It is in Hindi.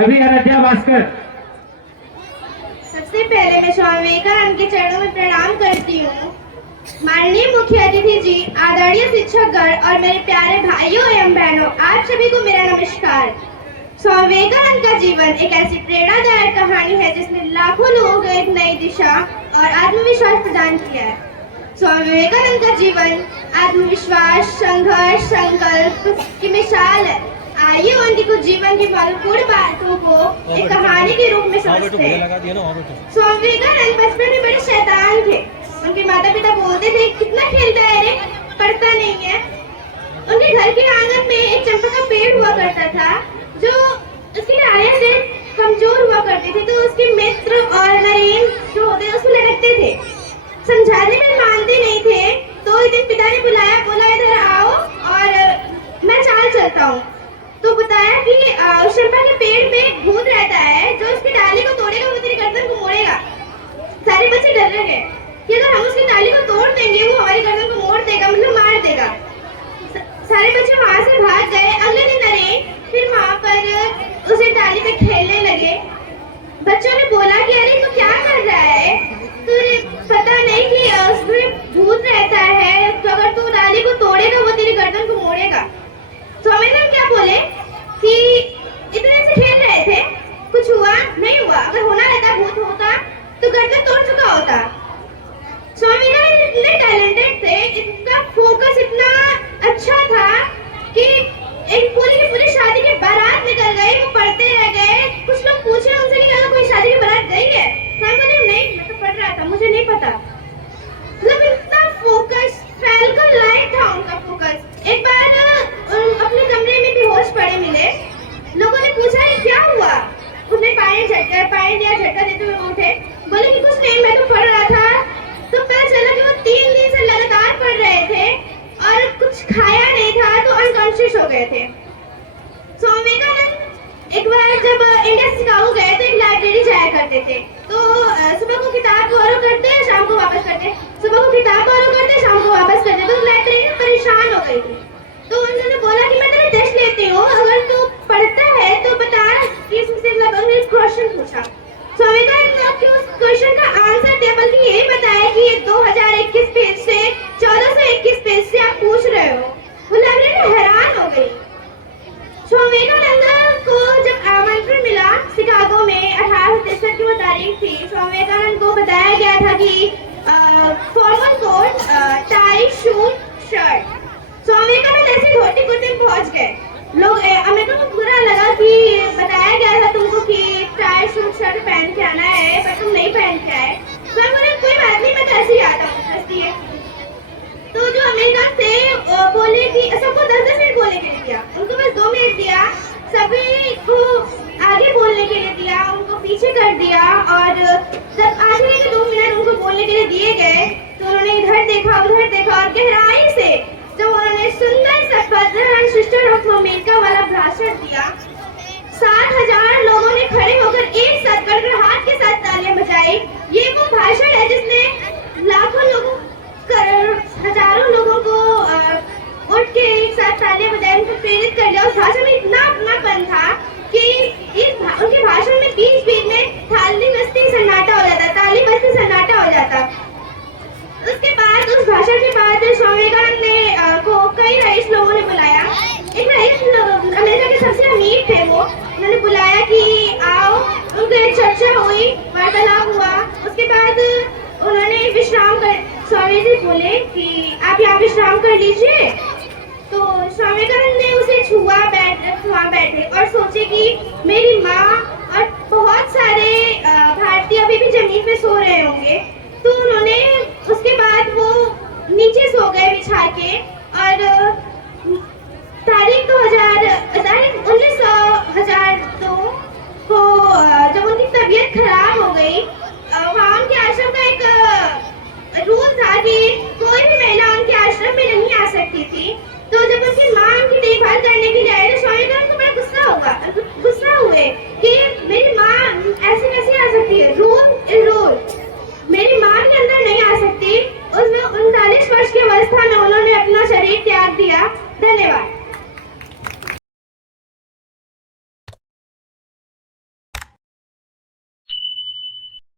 अभी आराध्या भास्कर। सबसे पहले मैं स्वामी विवेकानंद के चरणों में प्रणाम करती हूँ। माननीय मुख्य अतिथि जी, आदरणीय शिक्षकगण और मेरे प्यारे भाइयों एवं बहनों, आप सभी को मेरा नमस्कार। स्वामी विवेकानंद का जीवन एक ऐसी प्रेरणादायक कहानी है जिसने लाखों लोगों को एक नई दिशा और आत्मविश्वास प्रदान किया है। स्वामी विवेकानंद का जीवन आत्मविश्वास, संघर्ष, संकल्प की मिसाल है। आइए उनकी कुछ जीवन की महत्वपूर्ण बातों को एक कहानी के रूप में समझते हैं। स्वामी विवेकानंद बचपन में बड़े शैतान थे। उनके माता पिता बोलते थे, कितना खेलता है रे, पढ़ता नहीं है। उनके घर के आंगन में एक चंपा का पेड़ हुआ करता था, जो उसकी डालियां से कमजोर हुआ करती थी, तो उसके मित्र और नरेन जो होते उसको लटकते थे। समझाने में मानते नहीं थे, तो एक दिन पिता ने बुलाया, बोला इधर आओ और मैं चाल चलता हूँ। तो बताया कि चंपा के पेड़ में एक भूत रहता है, जो उसकी डाली को तोड़ेगा वो तेरी गर्दन को मोड़ेगा। सारे बच्चे डर रहे हैं कि अगर हम उसकी डाली को तोड़ देंगे वो हमारी गर्दन को मोड़ देगा, मतलब मार देगा। सारे बच्चे वहां से भाग गए। अगले दिन अरे फिर वहां पर उसे डाली पे खेलने लगे। बच्चों ने बोला कि अरे तू क्या कर रहा है, तुझे पता नहीं कि उसमें भूत रहता है, तो अगर तू डाली को तोड़ेगा वो तेरी गर्दन को मोड़ेगा। स्वामी ने क्या बोले कि इतने से खेल रहे थे, कुछ हुआ नहीं हुआ, अगर होना रहता भूत होता तो गर्दन तोड़ चुका होता। स्वामी इतने टैलेंटेड थे, इनका फोकस इतना अच्छा था कि एक पूरी की पूरी शादी की बारात निकल गई, वो पढ़ते रह गए। कुछ लोग पूछे उनसे कि कोई शादी की बारात गई है, स्वामी बोले नहीं, मैं तो पढ़ रहा था, मुझे नहीं पता। मतलब इतना फोकस, फैल्कन लाइट था उनका फोकस। एक बार अपने कमरे में बेहोश पड़े मिले। लोगों ने पूछा कि क्या हुआ, उसने पानी दिया, झटका देते हुए उठे, बोले कि कुछ नहीं, मैं तो पढ़ रहा था। तो पता चला कि वो 3 दिन से लगातार पढ़ रहे थे और कुछ खाया नहीं था, तो अनकॉन्शियस हो गए थे। स्वामी विवेकानंद एक बार जब इंडिया शिकागो गए तो एक लाइब्रेरी जाया करते थे। तो सुबह को किताब बोरो करते, शाम को वापस करते, सुबह को किताब बोरो करते, शाम को वापस करते। तो लाइब्रेरी परेशान हो गई थी, तो उन्होंने बोला कि मैं तेरा टेस्ट लेती हूँ, अगर तू पढ़ता है तो बता कि इससे लगभग क्वेश्चन पूछा। स्वामी विवेकानंद ने उस क्वेश्चन का आंसर दिया, बल्कि ये बताया कि ये 2021 पेज से 1421 पेज से आप पूछ रहे हो। वो लाइब्रेरी हैरान हो गई। स्वामी विवेकानंद को जब आमंत्रण मिला शिकागो में, 1863 की वो तारीख थी, स्वामी विवेकानंद को बताया गया था कि formal coat, tie, shoes, shirt. Swami Vivekananda ऐसे धोती कुर्ते में पहुंच गए। लोग अमेरिका को बुरा लगा कि बताया गया था तुमको कि टाई, शूज, शर्ट पहन के आना है, पर तुम नहीं पहन के आए। स्वामी बोले कोई बात नहीं, मैं तो ऐसे ही आता हूँ। तो जो अमेरिकन थे बोले कि सबको 10-10 मिनट बोलने के लिए दिया, उनको बस 2 मिनट दिया, सभी को आगे बोलने के लिए दिया, उनको पीछे कर दिया। और जब आखिरी के 2 मिनट उनको बोलने के लिए दिए गए तो उन्होंने इधर देखा, उधर देखा और गहराई से जब उन्होंने सुंदर सा brother and sister of America वाला भाषण दिया, 60,000 लोगों ने खड़े होकर एक साथ गड़गड़ाहट के साथ तालियां बजाई। ये वो भाषण है जिसने लाखों लोगों, हजारों लोगों को उठ के एक साथ तालियां बजाई, उनको प्रेरित कर लिया। उस भाषण में इतना अपनापन था कि उनके भाषण में बीच-बीच में ताली बजती सन्नाटा हो जाता, ताली बजती सन्नाटा हो जाता। उसके बाद उस भाषण के बाद स्वामी विवेकानंद ने को कई रईस लोगों ने बुलाया। एक रईस अमेरिका के सबसे अमीर थे, वो उन्होंने बुलाया कि आओ, उनकी चर्चा हुई, वार्तालाप हुआ। उसके बाद उन्होंने विश्राम कर, स्वामी जी बोले कि आप यहाँ विश्राम कर लीजिए। तो स्वामी विवेकानंद ने उसे छुआ, वहाँ बैठे और सोचे कि मेरी माँ और बहुत सारे भारतीय अभी भी जमीन पे सो रहे होंगे। तो उन्होंने उसके बाद वो नीचे सो गए बिछा के। और तारीख 1902 को जब उनकी तबीयत खराब हो गई, वहाँ उनके आश्रम का एक रूल था कि कोई भी महिला उनके आश्रम में नहीं आ सकती थी।